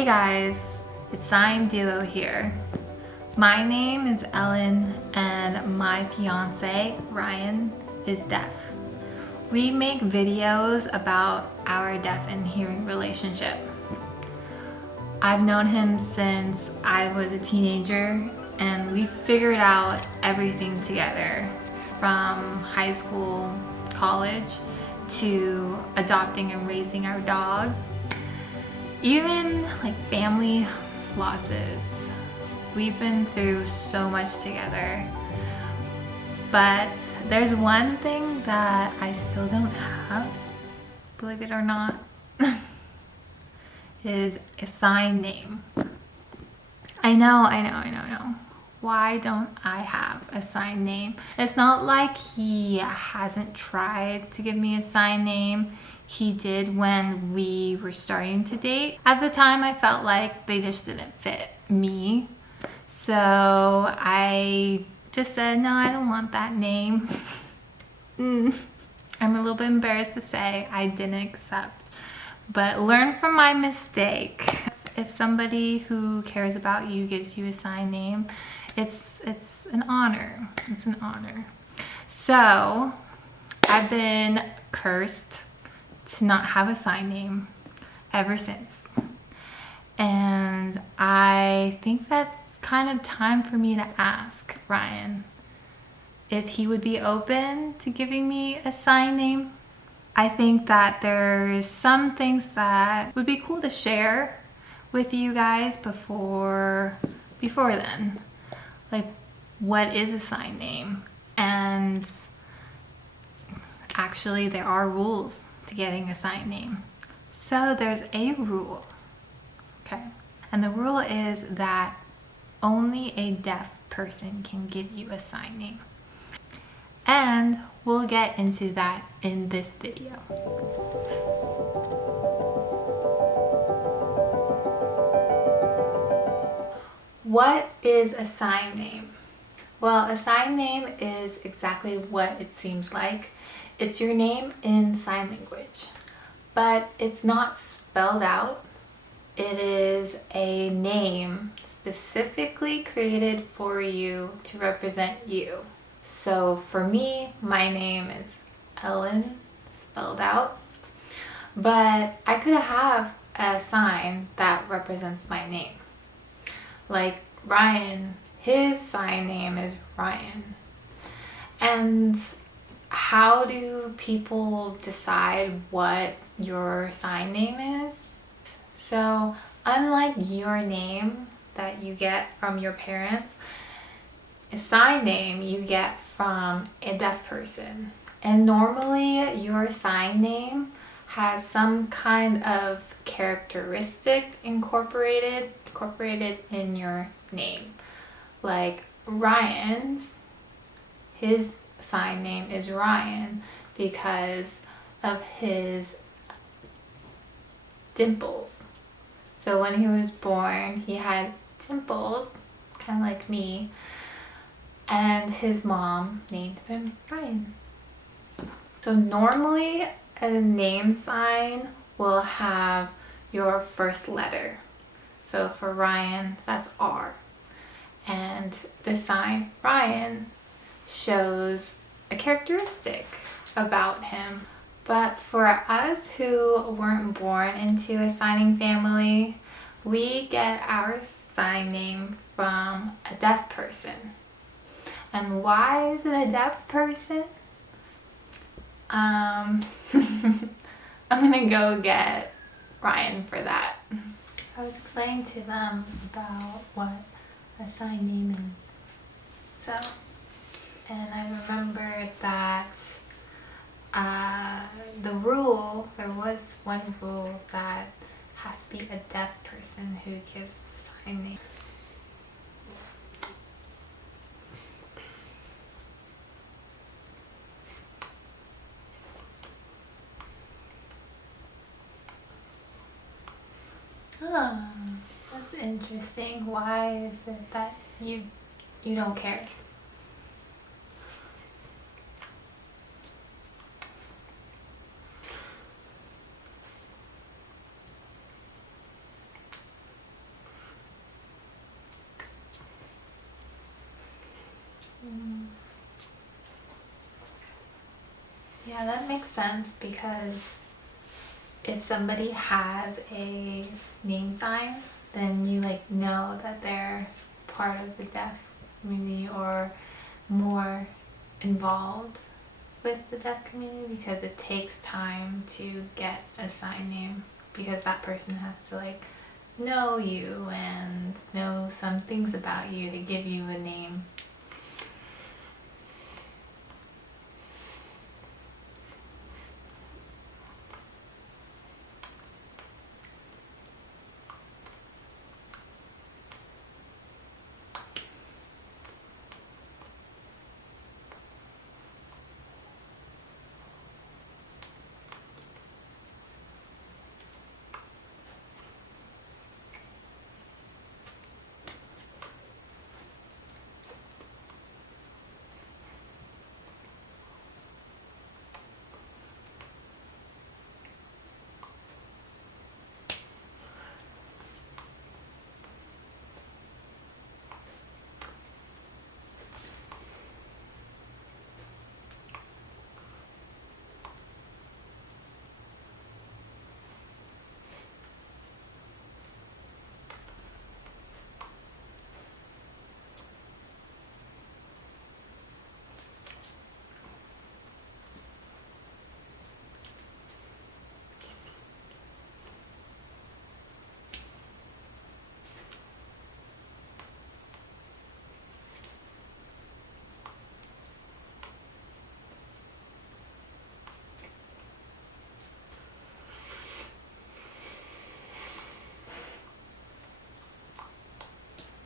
Hey guys, it's Sign Duo here. My name is Ellen and my fiance, Ryan, is deaf. We make videos about our deaf and hearing relationship. I've known him since I was a teenager and we figured out everything together, from high school, college, to adopting and raising our dog. Even like family losses. We've been through so much together. But there's one thing that I still don't have, believe it or not, is a sign name. I know. Why don't I have a sign name? It's not like he hasn't tried to give me a sign name. He did when we were starting to date. At the time, I felt like they just didn't fit me. So I just said, no, I don't want that name. I'm a little bit embarrassed to say I didn't accept. But learn from my mistake. If somebody who cares about you gives you a sign name, it's an honor. It's an honor. So I've been cursed to not have a sign name ever since. And I think that's kind of time for me to ask Ryan if he would be open to giving me a sign name. I think that there's some things that would be cool to share with you guys before then. Like, what is a sign name? And actually there are rules to getting a sign name. So there's a rule, okay? And the rule is that only a deaf person can give you a sign name. And we'll get into that in this video. What is a sign name? Well, a sign name is exactly what it seems like. It's your name in sign language, but it's not spelled out. It is a name specifically created for you to represent you. So for me, my name is Ellen, spelled out, but I could have a sign that represents my name. Like Ryan, his sign name is Ryan. And how do people decide what your sign name is? So unlike your name that you get from your parents, a sign name you get from a deaf person. And normally your sign name has some kind of characteristic incorporated in your name. Like Ryan's, his sign name is Ryan because of his dimples. So when he was born, he had dimples, kind of like me, and his mom named him Ryan. So normally a name sign will have your first letter. So for Ryan, that's R. And the sign Ryan shows a characteristic about him. But for us who weren't born into a signing family, we get our sign name from a deaf person. And why is it a deaf person? I'm gonna go get Ryan for that. I was explaining to them about what a sign name is. So, and I remembered that there was one rule that has to be a deaf person who gives the sign name. Oh, that's interesting. Why is it that you don't care? Mm. Yeah, that makes sense because if somebody has a name sign, then you like know that they're part of the deaf community or more involved with the deaf community because it takes time to get a sign name because that person has to like know you and know some things about you to give you a name.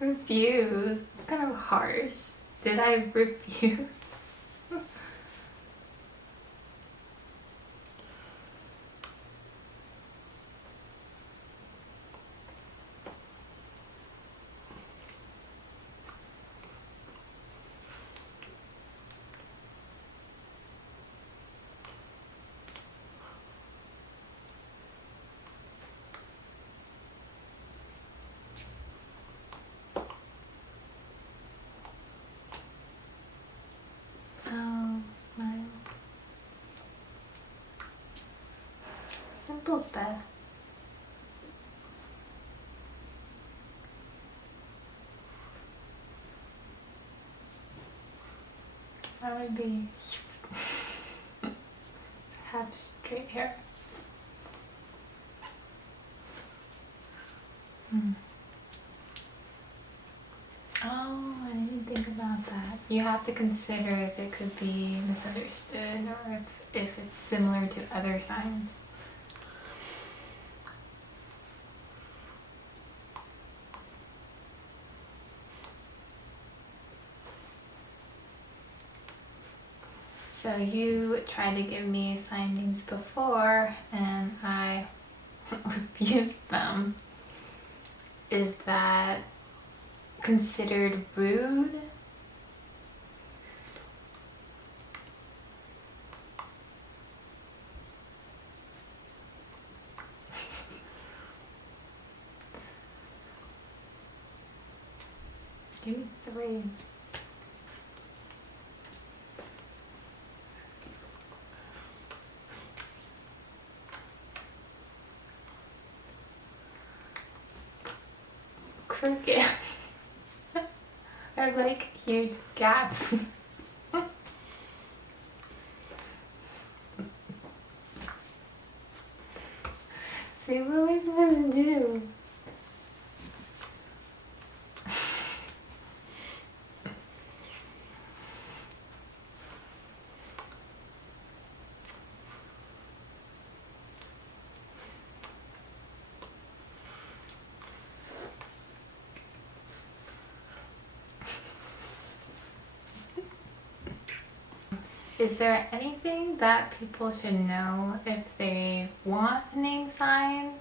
Refuse? It's kind of harsh. Did I refuse? Oh, smile. Simple's best. That would be have straight hair. Hmm. Oh, I didn't think about that. You have to consider if it could be misunderstood or if it's similar to other signs. So you tried to give me sign names before and I refused them. Is that considered rude? Give me 3. Crooked. I have like huge gaps. See, what am I supposed to do? Is there anything that people should know if they want a name sign?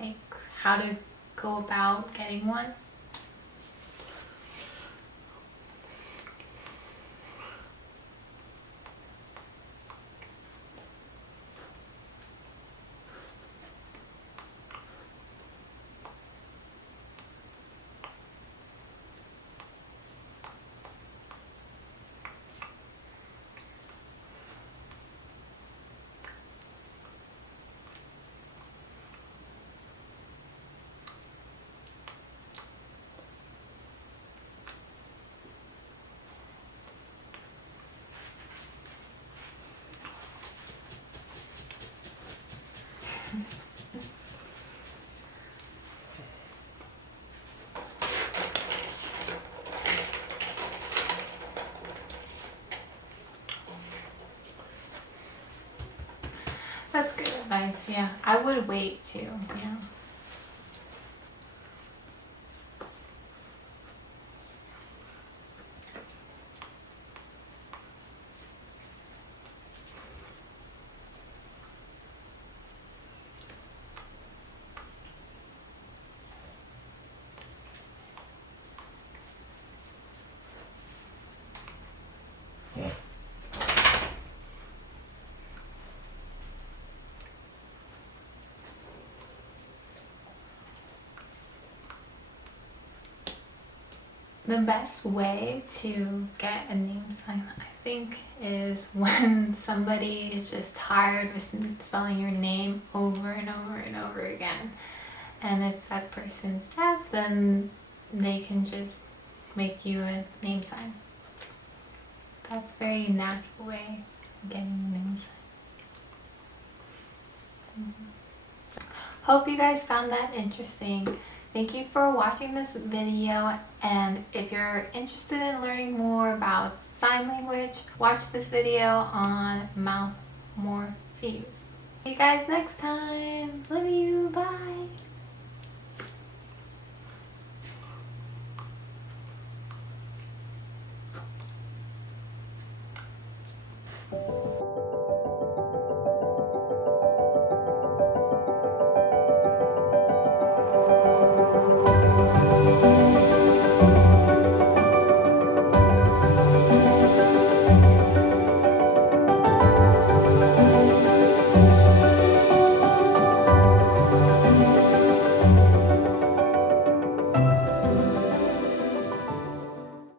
Like how to go about getting one? That's good advice, yeah. I would wait too, yeah. The best way to get a name sign, I think, is when somebody is just tired of spelling your name over and over and over again. And if that person stops, then they can just make you a name sign. That's a very natural way of getting a name sign. Hope you guys found that interesting. Thank you for watching this video, and if you're interested in learning more about sign language, watch this video on mouth morphemes. See you guys next time. Love you. Bye.